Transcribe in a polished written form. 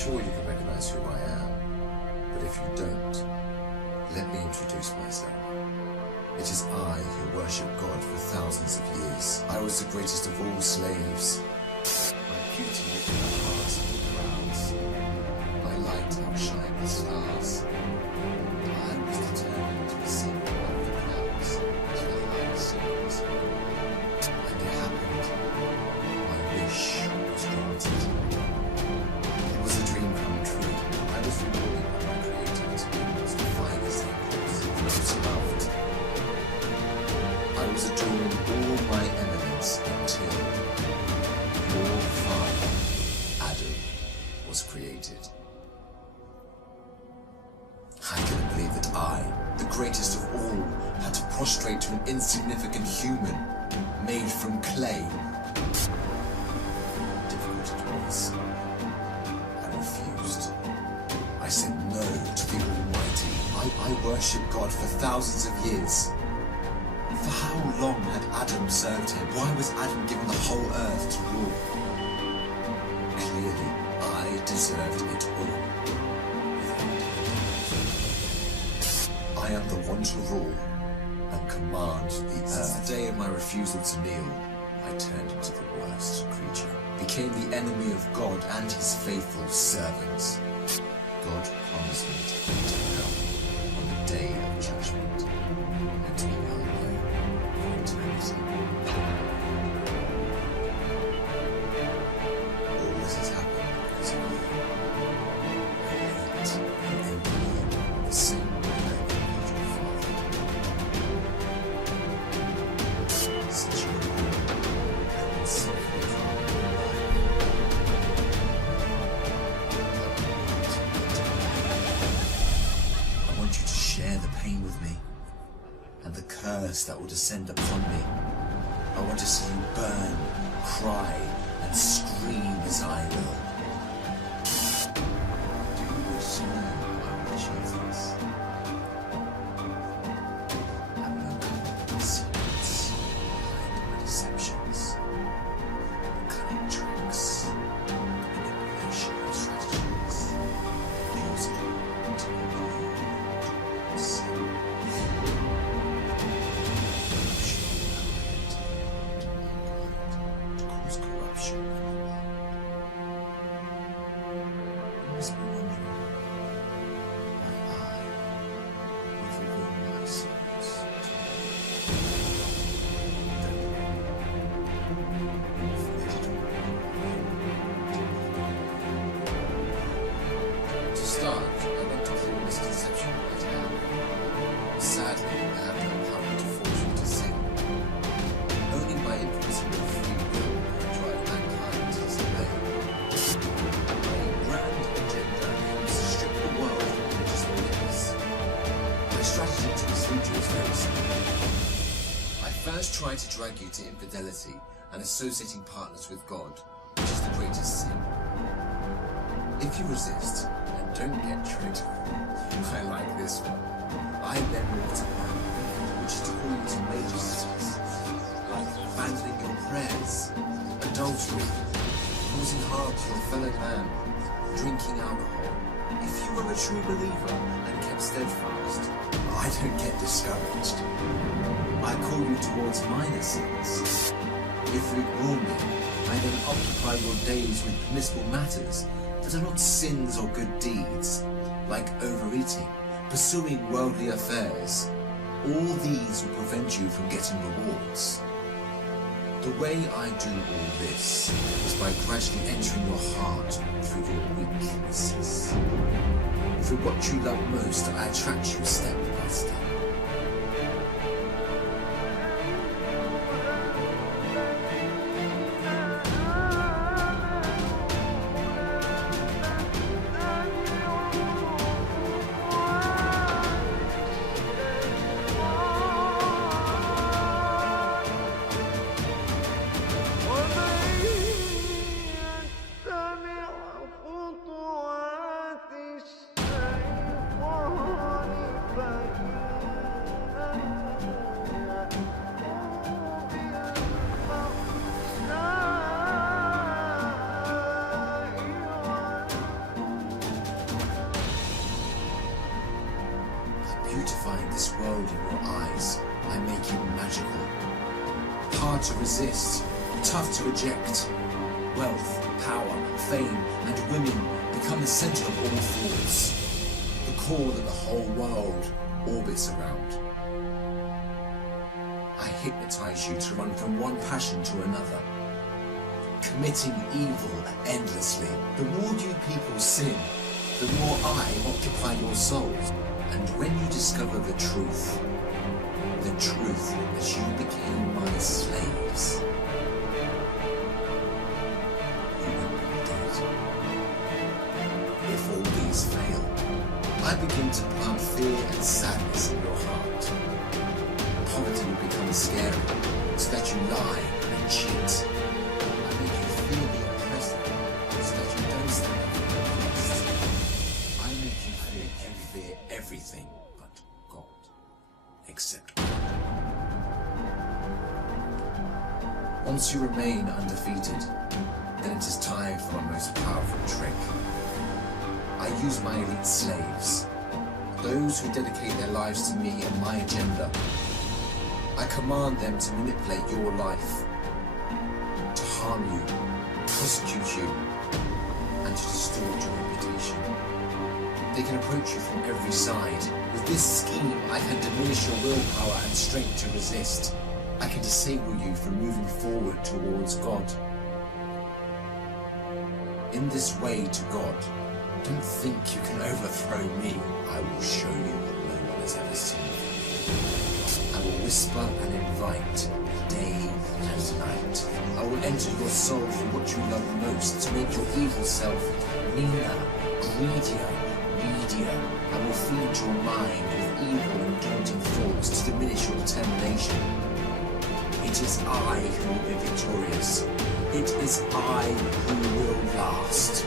sure you can recognize who I am, but if you don't, let me introduce myself. It is I who worship God for thousands of years. I was the greatest of all slaves. My beauty lifted the hearts of the crowds. My light outshined the stars. I was determined to ascend above the clouds to the high seas. And it happened. My wish was granted. It was a dream come true. I was rewarded by my creator to be able to find his angels, those loved. I was adoring all my eminence until your father, Adam, was created. I couldn't believe that I, the greatest of all, had to prostrate to an insignificant human made from clay. Difficult it was. I refused. I said no to the Almighty. I worshipped God for thousands of years. For how long had Adam served him? Why was Adam given the whole earth to rule? Clearly, I deserved it all. I am the one to rule and command the earth. Since the day of my refusal to kneel, I turned into the worst creature, became the enemy of God and his faithful servants. God promised me to eat hell on the day of judgment and to be held there for eternity. All this has happened because of you. I hate and envy you the same way I envied your father. Since you were born, I've been suffering from your life. I want you to share the pain with me and the curse that will descend upon me. I want to see you burn, cry, and scream as I will. Do you wish to know how I will achieve this? I'm no longer the secrets behind my deceptions, the cunning tricks, the manipulation of strategies, used to include sin. To cause corruption in the world. You must be wondering why I would reveal my secrets to you. To start, I want to clear a misconception right now. Sadly, I have no power to force you to sin. Only by influencing your free will can I drive mankind to disobey. My grand agenda aims to strip the world of religious beliefs. My strategy to mislead you is very simple. I first try to drag you to infidelity and associating partners with God, which is the greatest sin. If you resist and don't get tricked, I like this one. I then move to plan, which is to call you to major sins, like abandoning your prayers, adultery, causing harm to your fellow man, drinking alcohol. If you were a true believer and kept steadfast, I don't get discouraged. I call you towards minor sins. If you ignore me, I then occupy your days with permissible matters that are not sins or good deeds, like overeating, pursuing worldly affairs. All these will prevent you from getting rewards. The way I do all this is by gradually entering your heart through your weaknesses. Through what you love most, I attract you step by step. magnifying this world in your eyes. I make it magical. Hard to resist, tough to reject. Wealth, power, fame, and women become the center of all thoughts, the core that the whole world orbits around. I hypnotize you to run from one passion to another, committing evil endlessly. The more you people sin, the more I occupy your souls. And when you discover the truth that you became my slaves, you will be dead. If all these fail, I begin to plant fear and sadness in your heart. Poverty will become scary, so that you lie and cheat. I make you feel the oppressed, so that you don't stand up for the oppressed. I make you fear everything but God, except God. Once you remain undefeated, then it is time for my most powerful trick. I use my elite slaves, those who dedicate their lives to me and my agenda. I command them to manipulate your life, to harm you, prosecute you, and to distort your reputation. They can approach you from every side. With this scheme, I can diminish your willpower and strength to resist. I can disable you from moving forward towards God. In this way to God, don't think you can overthrow me. I will show you what no one has ever seen. I will whisper and invite day and night. I will enter your soul for what you love most, to make your evil self meaner, greedier, needier. I will feed your mind with evil and daunting thoughts to diminish your determination. It is I who will be victorious. It is I who will last.